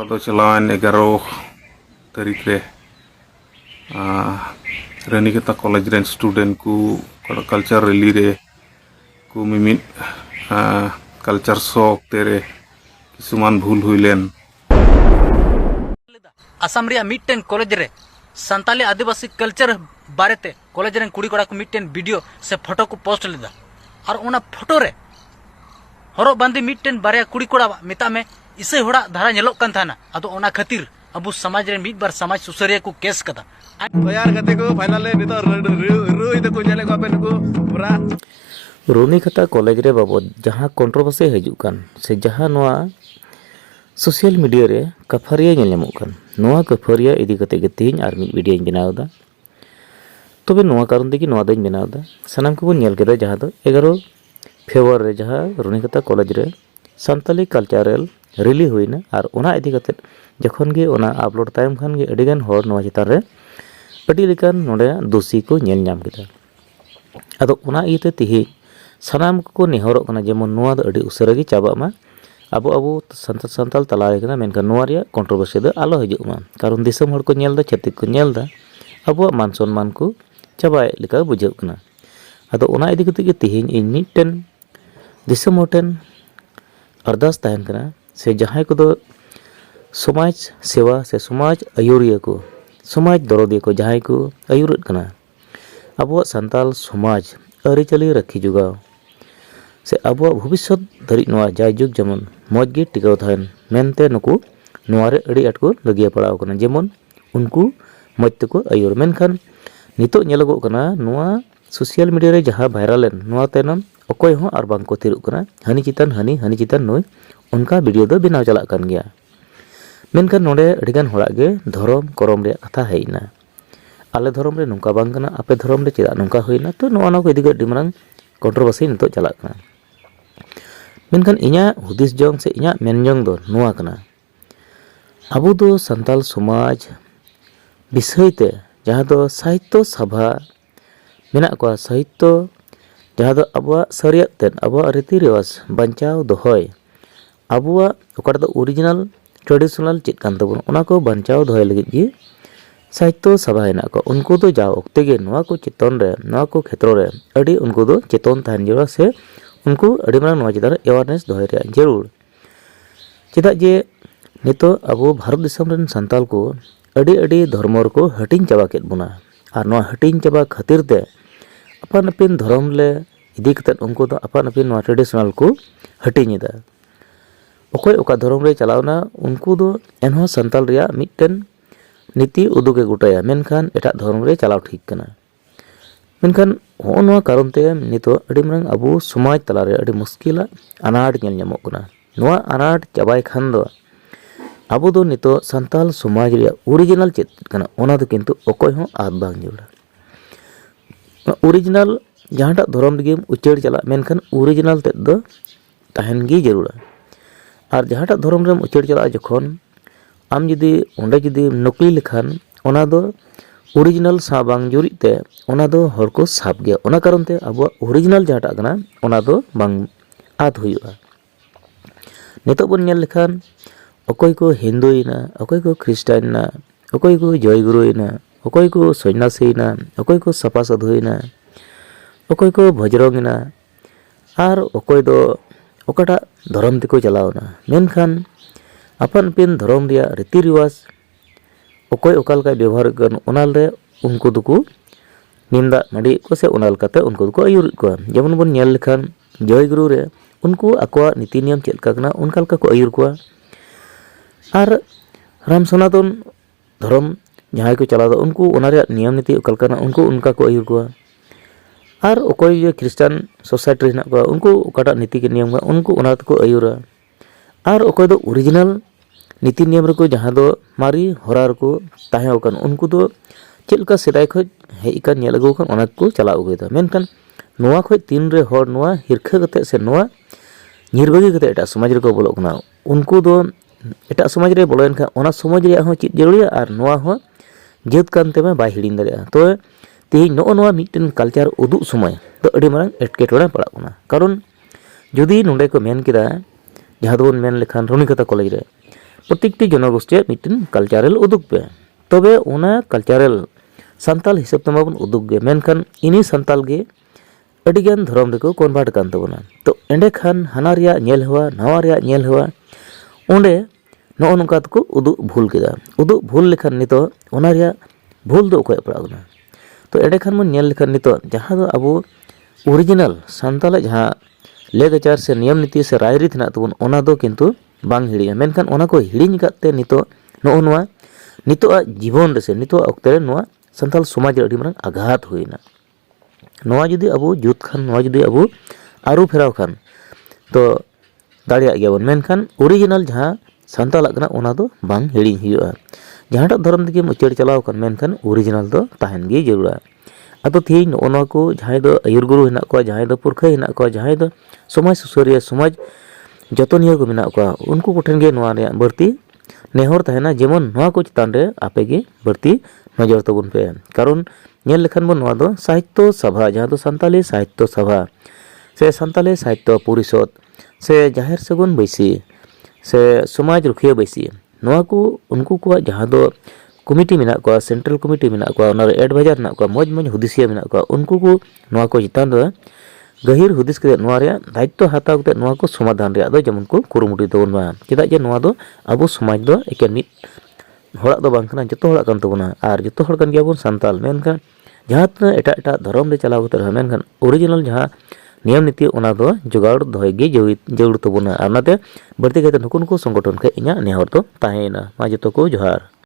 ᱠᱚᱫᱚ ᱪᱟᱞᱟᱣᱮᱱ 11 ᱛᱟᱹᱨᱤᱠᱷ ᱨᱮ ᱨᱟᱱᱤᱠᱮᱛᱟ ᱠᱚᱞᱮᱡᱽ ᱨᱮᱱ ᱥᱴᱩᱰᱮंᱴ ᱠᱚ ᱠᱟᱞᱪᱟर ᱨᱮली रे को मिमित कल्चर शो ऑक्ते रे किसुमान भूल हुईलेन आसाम रिया मिटन कॉलेज रे संताली आदिवासी कल्चर बारेते कॉलेज रे कुड़ी कोड़ा को मिटन वीडियो से फोटो को पोस्ट लेदा और ओना फोटो रे हरो बांदी मिटन बारे कुड़ी कोड़ा मिता में इसे होड़ा धारा नेलोक कान थाना अदो ओना खातिर अबु समाज रे मिट बार समाज सुसरिया को केस कदा यार गते को फाइनल ले नितो रुई तो को नेले को आपन को पूरा रानीखेता कॉलेज रे बाबद जहाँ कंट्रोवर्सी हजूक कान से जहाँ नोआ सोशल मीडिया रे कफारिया नेलमोक कान नोआ कफारिया इदी कते गे तीन आर मिड वीडियो बनावदा तबे नोआ कारण दिगी नोआ दኝ बनावदा सनाम को नेल केदा जहाँ दो 11 फेब्रुआरी रे जहाँ रानीखेता कॉलेज रे संताली कल्चरल रिली हुईना और ओना इदी कते जखन गे ओना अपलोड टाइम खान गे अडिगान हर नोआ चितान रे अडी लेकान नोडे दोषी को नेल नाम केदा अदो ओना इते तिही सानाम को नेहरोग कना जेमन नोआ दो अडी उसरा गे चाबा मा अबो संताल तलारे कना मेनका नोआ रिया कंट्रोवर्सी दो आलो हजूक मा कारण दिसम हर को नेल दा छतिक को नेल दा अबो मान सम्मान को चाबाय लेका बुझाव कना अदो ओना इदी कते गे तिहिन इन मिटन दिसम होटन अरदास तहन कना से जहां को दो समाज सेवा से समाज आयुरिया को समाज दरदिया को जहां को आयुरत कना अबो संताल समाज अरिचली रखी जुगाव से अब भविष्य धरी जायजुग जमन मजगे टिकाव थान मेनते नुकु नोआरे अड़ी आट को लगिया पड़ाव कना जेमन उनको मज तको आयुर मेनखान नितो नेलगो कना नोआ सोशल मीडिया रे जहां वायरलेन नोआ तैनम अकोय हो आर बांग को थिरुक कना हनी चितान नुई उनका वीडियो दो बिनाव चला कान गया मेनखान नोडे अड़ीगान होड़ा गे धर्म करम रे कथा हेइना आले धर्म रे नुका बांग कना आपे धर्म रे चेदा नुका होइना तो नोआ को इदी गड्डी मारंग कंट्रोवर्सी नितो चला कना मेनखान इኛ हुदिस जोंग से इኛ मेन जोंग दो नोआ कना अबो दो संताल समाज विषय ते जहां दो साहित्य सभा मेना को साहित्य जहां दो अबवा सरियत ते अबवा रीति रिवाज बंचाव दोहय अबवा ओकर दो ओरिजिनल ट्रेडिशनल चित कान तबन ओना को बंचाव दोहय लगित गे साहित्य सभा हेना को उनको दो जाओ ओक्ते गे नोआ को चेतन रे नोआ को क्षेत्र रे अडी उनको दो चेतन थान जरा से उनको अड़ी मांग नोआ चितार अवेयरनेस दोहय रे जरूर चेदा जे नितो अबो भारत दिसम रेन संताल को अड़ी धर्म को हटिंग चाबा केत बुना और नोआ हटिंग चाबा खातिर ते अपन अपन धर्म ले इदी कते उनको दो अपन अपन नोआ ट्रेडिशनल को हटिंग दा ओकोय ओका धर्म रे चलावना उनको दो एनहो संताल रिया मिटन नीति उदुगे गुटाया मेनखान एटा धर्म रे चलाव ठीक कना मेनखान हो नोआ कारण ते नितो अड़ी मांग अबो समाज तलारे अड़ी मुश्किला अनाट नेल ᱧᱟᱢᱚᱜ कना नोआ अनाट चाबाय खान दो अबो दो नितो संताल समाज रे ओरिजिनल चेत कना ओना दो किंतु ओकोय हो आद बांग जुड़ा ओरिजिनल जहांटा धर्म दिगे उचेड़ चला मेनखान ओरिजिनल ते दो तहन गी जरूरा और जहांटा धर्म रे उचेड़ चला जखन आम जुदी ओंडे जुदी नकली लेखान ओना दो ओरिजिनल सा बांग जुरित ते ओना दो हर को साब गया ओना कारण ते अब ओरिजिनल जहाटा कना ओना दो बांग आद हुआ नितो बन नेल लेखान अकोय को हिंदुइना अकोय को ख्रिस्टानना अकोय को जयगुरुइना अकोय को सन्यासीना अकोय को सपा साधुइना अकोय को भजरंगिना और अकोय दो ओकाटा धर्म तेको चलावना मेनखान अपन पिन धर्म रिया रीति रिवाज अकोय ओकाल का व्यवहार कन ओनाल रे उनको दुको निंदा नडी को से ओनाल काते उनको दुको आयुर को जेमन बन नेल लेखान जयगुरु रे उनको अकवा नीति नियम चेद का कना उनकाल का को आयुर को और राम सनातन धर्म जहां को चलाव उनको ओना रे नियम नीति ओकाल कना उनको उनका को आयुर को और अकोय जे क्रिश्चियन सोसाइटी रे को उनको ओकाटा नीति के नियम का उनको ओना को आयुरा और अकोय दो ओरिजिनल नीति नियम रे को जहां दो मारी होरार को ताहे ओकन उनको दो चेलका सेदाय खो हेइ का नेल अगु कन ओना को चला अगुयदा मेनखान नोआ खो तीन रे हर नोआ हिरखा कते से नोआ निर्बगी कते एटा समाज रे को बोलो कना उनको दो एटा समाज रे बोलोन खा ओना समाज रे हो चित जरूरी और नोआ हो जेत कानते में बाय हिडिन दरिया तो तेहि नोआ मिटन कल्चर उदुग समय तो अडी मारंग एटकेटोड़े पड़ा कना कारण जुदी नोंडे को मेन किदा जहां दोन मेन लेखान रानीखेता कॉलेज रे प्रत्येकटी जनगोष्ठी मिट्टन कल्चारल उदुग पे तबे ओना कल्चारल सान्ताल हिसाब तमा बन उदुग गे मेनखान इनी सान्ताल गे अडिगान धर्म रेको कन्भार्ट कान तबना तो एंडे खान हाना रिया नेल हुआ नवा रिया नेल हुआ ओंडे नो नोंका तको उदुग भूल केदा उदुग भूल लेखान नितो ओना रिया भूल दो अकोय पड़ागना तो एंडे खान मन नेल लेखान नितो जहां दो अबो ओरिजिनल सान्ताल जहां लेगचार से नियम नीति से रायरीत ना तबन ओना दो किंतु बांग हिड़िया मेनखान ओना को हिड़िñ काते नितो नो नोआ नितो जीवन रे से नितो अक्ते नोआ सान्ताल समाज रे अडी मारंग आघात हुइना नोआ जुदी अबो जुत खान नोआ जुदी अबो आरु फेराव खान तो दाड़िया गयाबन मेनखान ओरिजिनल जहां सान्तालाग कना ओना दो बांग हिड़िñ हुइया जहांटा धर्म दिके मुचाड़ चलाव खान मेनखान ओरिजिनल दो ताहेन गे जरूरा अतो थी नो को जहां दो आयुर गुरु हिना को जहां दो पुरखा हिना को जहां दो समाज सुसरिया समाज जतनिया को मिना को उनको कोठेन गे नोआ रे बर्ती नेहर तहना जेमन नोआ को चितान रे आपे गे बर्ती नजर तबुन पे कारण नेल लेखान बन नोआ दो साहित्य सभा जहां दो सान्ताली साहित्य सभा से सान्ताली साहित्य परिषद से जाहिर सगुन बैसी से समाज रुखिया बैसी नोआ को उनको को जहां दो कमिटी मिना को सेंट्रल कमिटी मिना को एडवाइजर ना को मज मज हुदिसिया मिना को उनको को नोआ को चितान दो गहिर हुदिस के नोआ रे दायित्व हाताव के नोआ को समाधान रे दो जेमन को कुरुमुटी तबन बा चेदा जे नोआ दो अबो समाज दो एकेन मिट हड़ा दो बांग कना जतो हड़ा कान तबना आर जतो हड़ कान गियाबन सान्ताल मेनखान जहां तना एटा एटा धर्म रे चलाव कते रह मेनखान ओरिजिनल जहां नियम नीति ओना दो जोगाड़ दोय गे जरूर तबना आर नाते बढ़ती गते नुकुन को संगठन के इना नेहर तो ताहेना मा जतो को जोहार।